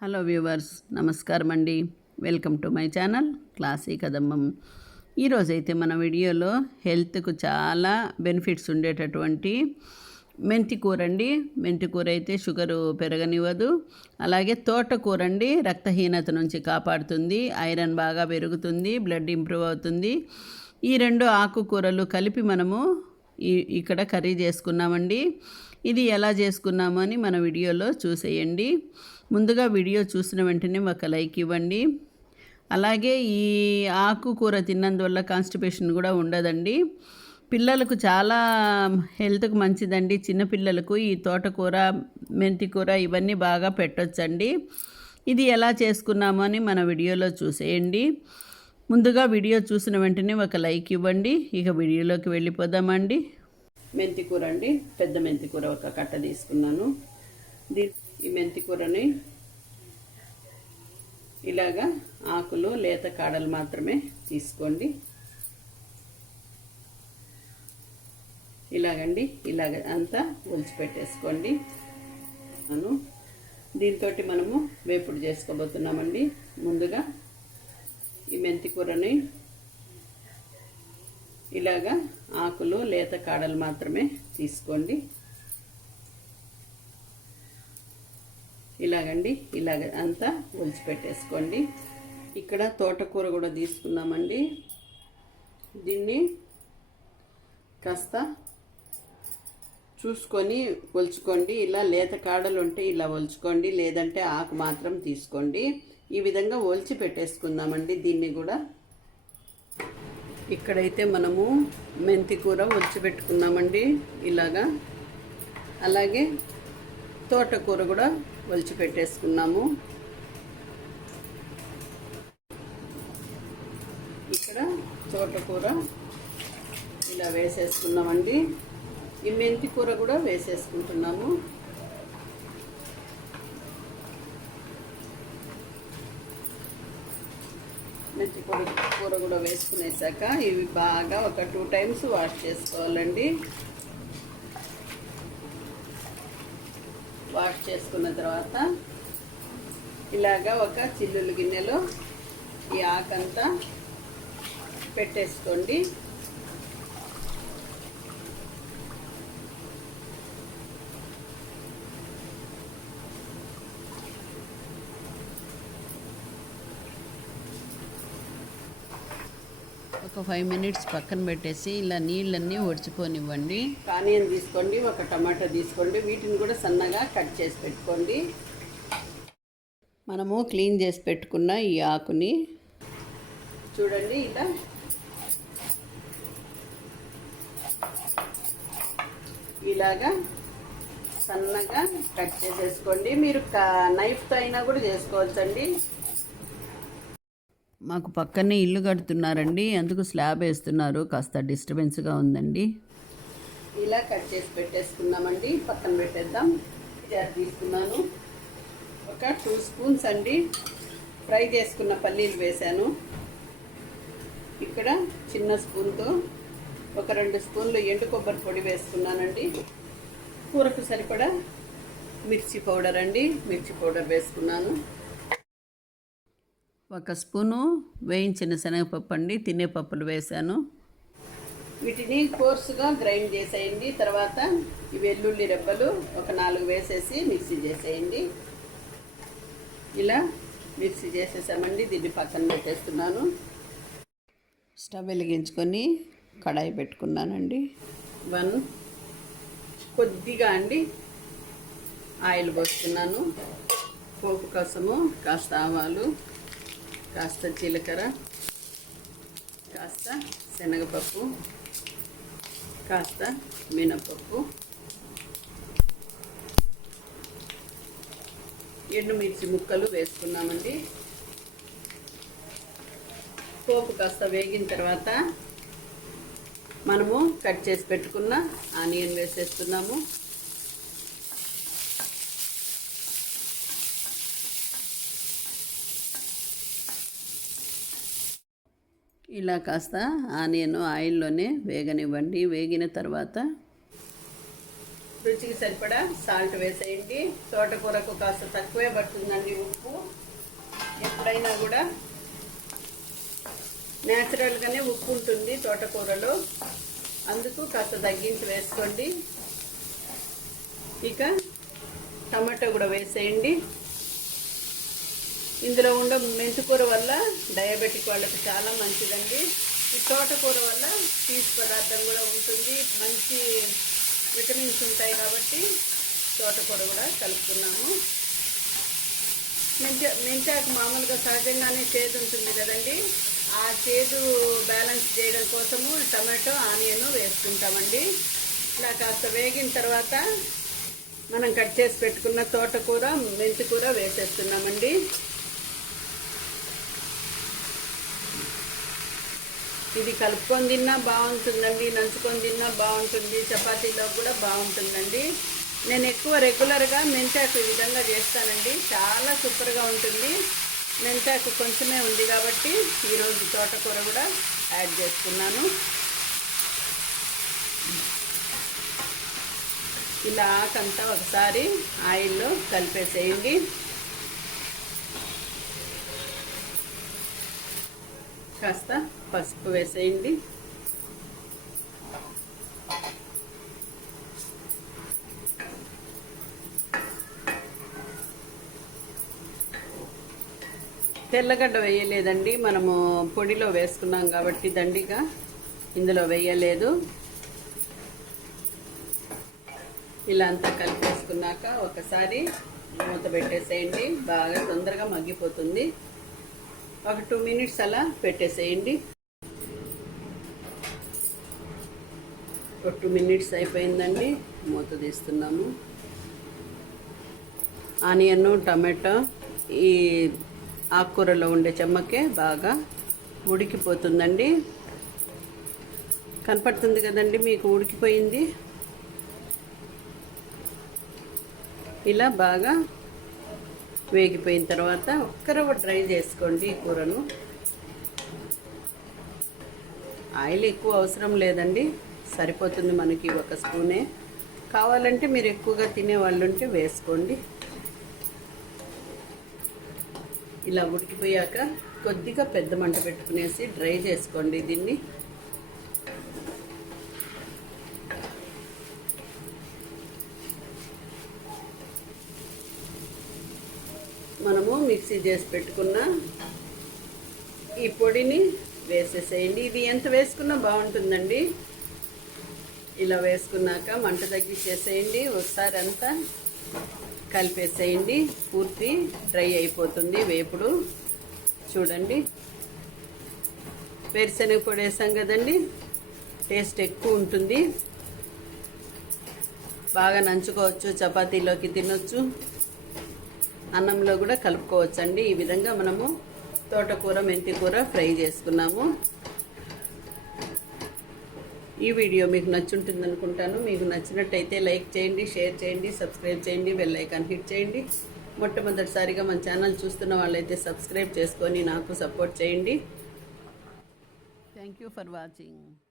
Hello viewers నమస్కారం అండి. Welcome to my channel classy కదమ్మం. ఈరోజైతే మన వీడియోలో హెల్త్కు చాలా బెనిఫిట్స్ ఉండేటటువంటి మెంతి కూర అండి. మెంతి కూర అయితే షుగరు పెరగనివ్వదు. అలాగే తోటకూర అండి రక్తహీనత నుంచి కాపాడుతుంది ఐరన్ బాగా పెరుగుతుంది బ్లడ్ ఇంప్రూవ్ అవుతుంది. ఈ రెండు ఆకుకూరలు కలిపి మనము ఇక్కడ కర్రీ చేసుకున్నామండి. ఇది ఎలా చేసుకున్నామని మన వీడియోలో చూసేయండి. ముందుగా వీడియో చూసిన వెంటనే ఒక లైక్ ఇవ్వండి. అలాగే ఈ ఆకుకూర తిన్నందువల్ల కాన్స్టిపేషన్ కూడా ఉండదండి. పిల్లలకు చాలా హెల్త్కు మంచిదండి. చిన్నపిల్లలకు ఈ తోటకూర మెంతికూర ఇవన్నీ బాగా పెట్టొచ్చండి. ఇది ఎలా చేసుకున్నాము అని మన వీడియోలో చూసేయండి. ముందుగా వీడియో చూసిన వెంటనే ఒక లైక్ ఇవ్వండి. ఇక వీడియోలోకి వెళ్ళిపోదామండి. మెంతికూర అండి. పెద్ద మెంతికూర ఒక కట్ట తీసుకున్నాను. దీ ఈ మెంతికూరని ఇలాగా ఆకులు లేత కాడలు మాత్రమే తీసుకోండి. ఇలాగండి ఇలాగ అంతా ఒలిచిపెట్టేసుకోండి అను దీంతో మనము వేపుడు చేసుకోబోతున్నామండి. ముందుగా ఈ మెంతి కూరని ఇలాగా ఆకులు లేత కాడలు మాత్రమే తీసుకోండి. ఇలాగండి ఇలాగ అంతా ఒలిచిపెట్టేసుకోండి ఇక్కడ తోటకూర కూడా తీసుకున్నామండి దీన్ని కాస్త చూసుకొని ఒలుచుకోండి. ఇలా లేత కాడలు ఉంటే ఇలా ఒలుచుకోండి లేదంటే ఆకు మాత్రం తీసుకోండి. ఈ విధంగా ఒలిచి పెట్టేసుకుందామండి దీన్ని కూడా. ఇక్కడైతే మనము మెంతి కూర ఒలిచి పెట్టుకున్నామండి ఇలాగా. అలాగే తోటకూర కూడా ఒలిచి పెట్టేసుకున్నాము ఇక్కడ తోటకూర ఇలా వేసేసుకున్నామండి. ఈ మెంతి కూర కూడా వేసేసుకుంటున్నాము. మెంతి కూర కూర కూడా వేసుకునేసాక ఇవి బాగా ఒక టూ టైమ్స్ వాష్ చేసుకోవాలండి. వాష్ చేసుకున్న తర్వాత ఇలాగా ఒక చిల్లులు గిన్నెలో ఈ ఆకంతా పెట్టేసుకోండి. ఒక ఫైవ్ మినిట్స్ పక్కన పెట్టేసి ఇలా నీళ్ళన్నీ ఒడిచిపోనివ్వండి. ఆనియన్ తీసుకోండి ఒక టమాటా తీసుకోండి వీటిని కూడా సన్నగా కట్ చేసి పెట్టుకోండి. మనము క్లీన్ చేసి పెట్టుకున్న ఈ ఆకుని చూడండి ఇలా. ఇలాగా సన్నగా కట్ చేసేసుకోండి. మీరు నైఫ్తో అయినా కూడా చేసుకోవచ్చండి. మాకు పక్కనే ఇల్లు కడుతున్నారండి. అందుకు స్లాబ్ వేస్తున్నారు. కాస్త డిస్టర్బెన్స్గా ఉందండి. ఇలా కట్ చేసి పెట్టేసుకున్నామండి పక్కన పెట్టేద్దాం. జార్ తీసుకున్నాను. ఒక టూ స్పూన్స్ అండి. ఫ్రై చేసుకున్న పల్లీలు వేశాను. ఇక్కడ చిన్న స్పూన్తో ఒక రెండు స్పూన్లు ఎండు కొబ్బరి పొడి వేసుకున్నానండి. కూరకు సరిపడా మిర్చి పౌడర్ అండి. మిర్చి పౌడర్ వేసుకున్నాను. ఒక స్పూను వేయించిన శనగపప్పు అండి తినే పప్పులు వేశాను. వీటిని కోర్సుగా గ్రైండ్ చేసేయండి. తర్వాత ఈ వెల్లుల్లి రెబ్బలు ఒక నాలుగు వేసేసి మిక్సీ చేసేయండి. ఇలా మిక్సీ చేసేసామండి దీన్ని పక్కన పెట్టేస్తున్నాను. స్టవ్ వెలిగించుకొని కడాయి పెట్టుకున్నానండి. వన్ కొద్దిగా అండి ఆయిల్ పోస్తున్నాను. పోపు కోసము కాస్త ఆవాలు కాస్త జీలకర్ర కాస్త శనగపప్పు కాస్త మినపప్పు ఎండుమిర్చి ముక్కలు వేసుకున్నామండి. పోపు కాస్త వేగిన తర్వాత మనము కట్ చేసి పెట్టుకున్న ఆనియన్ వేసేస్తున్నాము. ఇలా కాస్త ఆనియన్ ఆయిల్లోనే వేగనివ్వండి. వేగిన తర్వాత రుచికి సరిపడా సాల్ట్ వేసేయండి. తోటకూరకు కాస్త తక్కువే పడుతుందండి ఉప్పు. ఎప్పుడైనా కూడా న్యాచురల్గానే ఉప్పు ఉంటుంది తోటకూరలో. అందుకు కాస్త తగ్గించి వేసుకోండి. ఇక టమాటో కూడా వేసేయండి. ఇందులో ఉండే మెంతికూర వల్ల డయాబెటిక్ వాళ్ళకి చాలా మంచిదండి. ఈ తోటకూర వల్ల పీచు పదార్థం కూడా ఉంటుంది. మంచి విటమిన్స్ ఉంటాయి కాబట్టి తోటకూర కూడా కలుపుకున్నాము. మెంత మెంతాకు మామూలుగా సహజంగానే చేదు ఉంటుంది కదండి. ఆ చేదు బ్యాలెన్స్ చేయడం కోసము టమాటో ఆనియన్ వేసుకుంటామండి. ఇలా కాస్త వేగిన తర్వాత మనం కట్ చేసి పెట్టుకున్న తోటకూర మెంతికూర వేసేస్తున్నామండి. ఇది కలుపుకొని తిన్నా బాగుంటుందండి నంచుకొని తిన్నా బాగుంటుంది చపాతీలో కూడా బాగుంటుందండి. నేను ఎక్కువ రెగ్యులర్గా మెంతాకు ఈ విధంగా చేస్తానండి చాలా సూపర్గా ఉంటుంది. మెంతాకు కొంచెమే ఉంది కాబట్టి ఈరోజు తోటకూర కూడా యాడ్ చేసుకున్నాను. ఇలా ఆకంతా ఒకసారి ఆయిల్లో కలిపేసేయండి. కాస్త పసుపు వేసేయండి. తెల్లగడ్డ వేయలేదండి. మనము పొడిలో వేసుకున్నాం కాబట్టి దండిగా ఇందులో వేయలేదు. ఇలా అంతా కలిపేసుకున్నాక ఒకసారి మూత పెట్టేసేయండి. బాగా తొందరగా మగ్గిపోతుంది. ఒక టూ మినిట్స్ అలా పెట్టేసేయండి. ఒక టూ మినిట్స్ అయిపోయిందండి. మూత తీస్తున్నాము. ఆనియన్ టమాటో ఈ ఆకుకూరలో ఉండే చెమ్మకే బాగా ఉడికిపోతుందండి. కనపడుతుంది కదండి మీకు ఉడికిపోయింది? ఇలా బాగా వేగిపోయిన తర్వాత ఒక్కరవ డ్రై చేసుకోండి ఈ కూరను. ఆయిల్ ఎక్కువ అవసరం లేదండి సరిపోతుంది మనకి ఒక స్పూనే. కావాలంటే మీరు ఎక్కువగా తినే వాళ్ళు ఉంటే వేసుకోండి. ఇలా ఉడికిపోయాక కొద్దిగా పెద్ద మంట పెట్టుకునేసి డ్రై చేసుకోండి దీన్ని మనము మిక్సీ చేసి పెట్టుకున్న ఈ పొడిని వేసేసేయండి. ఇది ఎంత వేసుకున్నా బాగుంటుందండి. ఇలా వేసుకున్నాక మంట తగ్గించేసేయండి. ఒకసారి అంతా కలిపేసేయండి. పూర్తి డ్రై అయిపోతుంది వేపుడు. చూడండి. వేరుశనగ పొడి వేసాం కదండి. టేస్ట్ ఎక్కువ ఉంటుంది. బాగా నంచుకోవచ్చు. చపాతీలోకి తినొచ్చు. అన్నంలో కూడా కలుపుకోవచ్చు అండి ఈ విధంగా మనము తోటకూర మెంతి కూర ఫ్రై చేసుకున్నాము. ఈ వీడియో మీకు నచ్చుంటుంది అనుకుంటాను మీకు నచ్చినట్టయితే లైక్ చేయండి షేర్ చేయండి సబ్స్క్రైబ్ చేయండి బెల్ ఐకాన్ హిట్ చేయండి. మొట్టమొదటిసారిగా మన ఛానల్ చూస్తున్న వాళ్ళైతే సబ్స్క్రైబ్ చేసుకొని నాకు సపోర్ట్ చేయండి. Thank you for watching